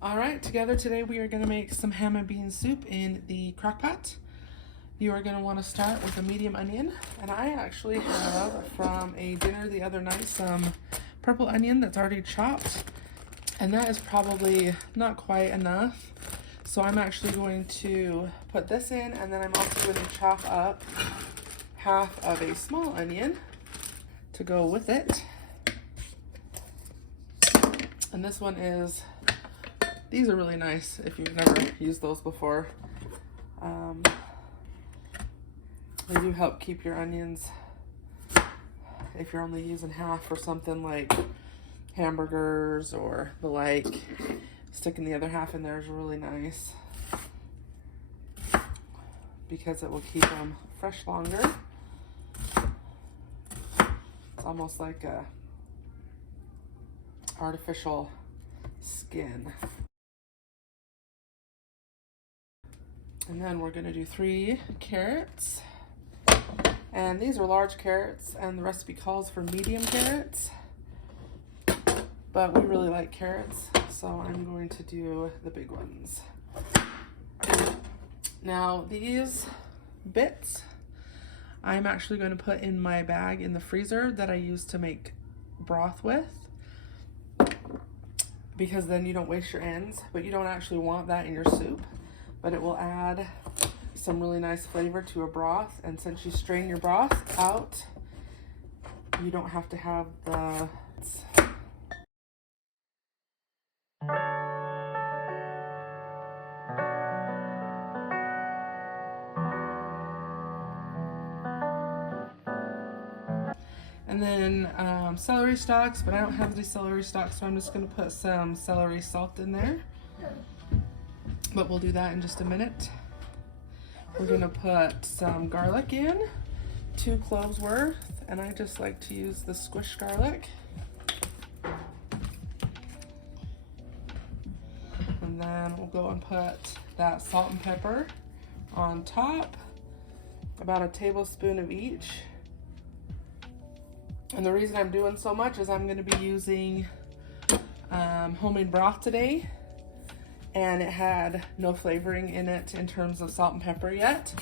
All right, together today we are going to make some ham and bean soup in the crock pot. You are going to want to start with a medium onion, and I actually have from a dinner the other night some purple onion that's already chopped, and that is probably not quite enough. So I'm actually going to put this in, and then I'm also going to chop up half of a small onion to go with it. And this one is, these are really nice if you've never used those before. They do help keep your onions, if you're only using half for something like hamburgers or the like, sticking the other half in there is really nice because it will keep them fresh longer. It's almost like a artificial skin. And then we're gonna do 3 carrots. And these are large carrots, and the recipe calls for medium carrots. But we really like carrots, so I'm going to do the big ones. Now these bits, I'm actually going to put in my bag in the freezer that I use to make broth with, because then you don't waste your ends, but you don't actually want that in your soup. But it will add some really nice flavor to a broth, and since you strain your broth out, you don't have to have the and then celery stalks, but I don't have any celery stalks, so I'm just going to put some celery salt in there. But we'll do that in just a minute. We're going to put some garlic in, 2 cloves worth, and I just like to use the squished garlic. And then we'll go and put that salt and pepper on top, about a tablespoon of each. And the reason I'm doing so much is I'm going to be using homemade broth today, and it had no flavoring in it in terms of salt and pepper yet.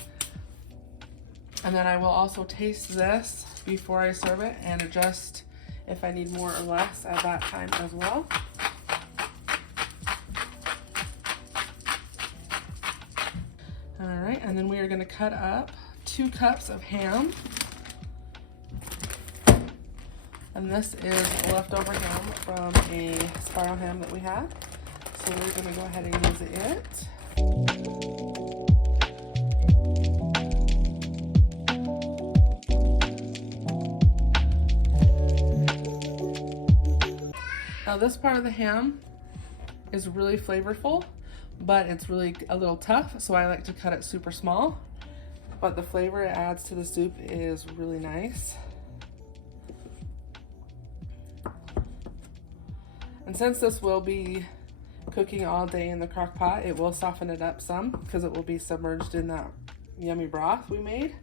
And then I will also taste this before I serve it and adjust if I need more or less at that time as well. All right, and then we are going to cut up 2 cups of ham. And this is leftover ham from a spiral ham that we had. So we're going to go ahead and use it. Now this part of the ham is really flavorful, but it's really a little tough, so I like to cut it super small. But the flavor it adds to the soup is really nice. And since this will be cooking all day in the crock pot, it will soften it up some because it will be submerged in that yummy broth we made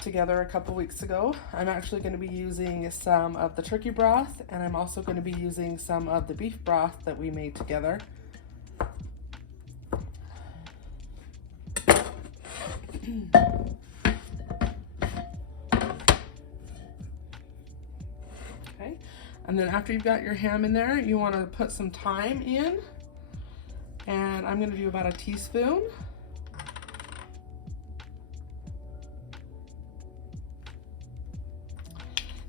together a couple weeks ago. I'm actually going to be using some of the turkey broth, and I'm also going to be using some of the beef broth that we made together. Okay. And then after you've got your ham in there, you want to put some thyme in, and I'm going to do about a teaspoon.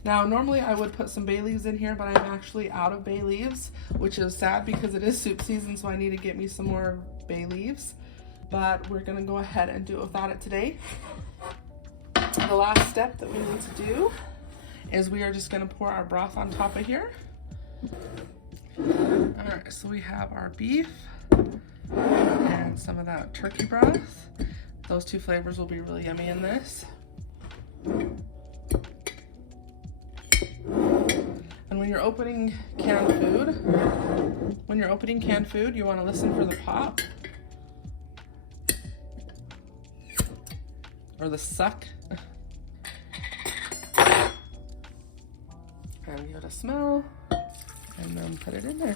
Now normally I would put some bay leaves in here, but I'm actually out of bay leaves, which is sad because it is soup season, so I need to get me some more bay leaves. But we're going to go ahead and do it without it today. The last step that we need to do is we are just going to pour our broth on top of here. All right, so we have our beef and some of that turkey broth. Those 2 flavors will be really yummy in this. And when you're opening canned food, you want to listen for the pop or the suck. And give it a smell, and then put it in there.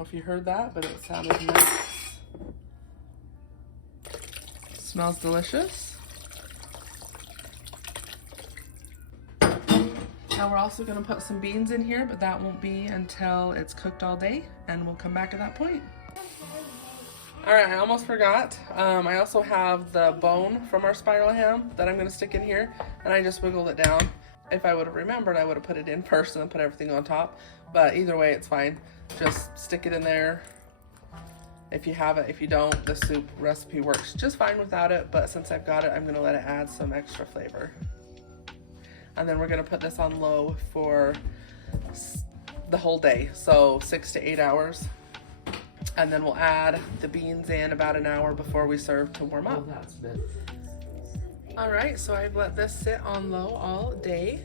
know if you heard that, but it sounded nice. Smells delicious. Now we're also gonna put some beans in here, but that won't be until it's cooked all day, and we'll come back at that point. All right, I almost forgot. I also have the bone from our spiral ham that I'm gonna stick in here, and I just wiggled it down. If I would have remembered, I would have put it in first and then put everything on top, but either way, it's fine. Just stick it in there. If you have it, if you don't, the soup recipe works just fine without it, but since I've got it, I'm gonna let it add some extra flavor. And then we're gonna put this on low for the whole day, so 6 to 8 hours. And then we'll add the beans in about an hour before we serve to warm up. All right, so I've let this sit on low all day.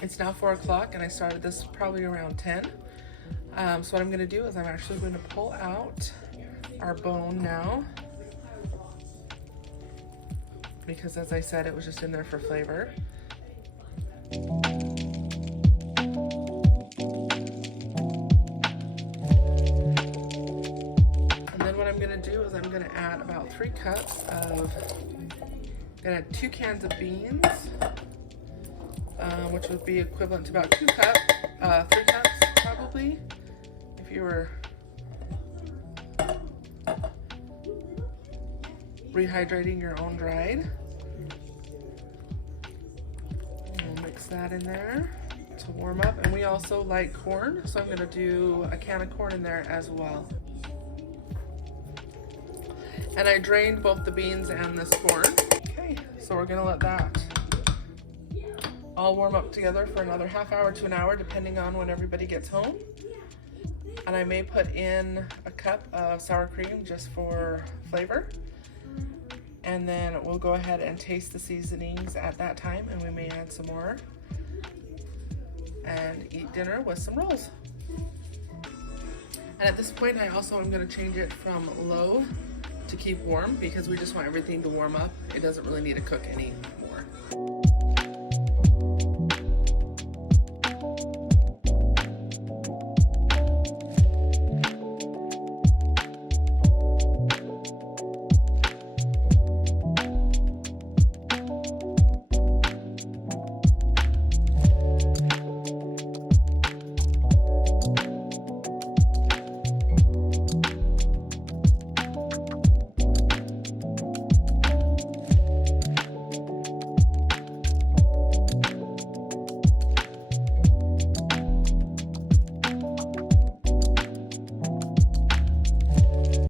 It's now 4 o'clock and I started this probably around 10. So what I'm gonna do is I'm actually going to pull out our bone now, because as I said, it was just in there for flavor. What I'm gonna do is I'm gonna add about 3 cups of, gonna add 2 cans of beans, which would be equivalent to about 3 cups probably, if you were rehydrating your own dried. We'll mix that in there to warm up, and we also like corn, so I'm gonna do a can of corn in there as well. And I drained both the beans and this corn. Okay, so we're gonna let that all warm up together for another half hour to an hour, depending on when everybody gets home. And I may put in a cup of sour cream just for flavor. And then we'll go ahead and taste the seasonings at that time, and we may add some more and eat dinner with some rolls. And at this point, I also am gonna change it from low to keep warm, because we just want everything to warm up. It doesn't really need to cook anymore.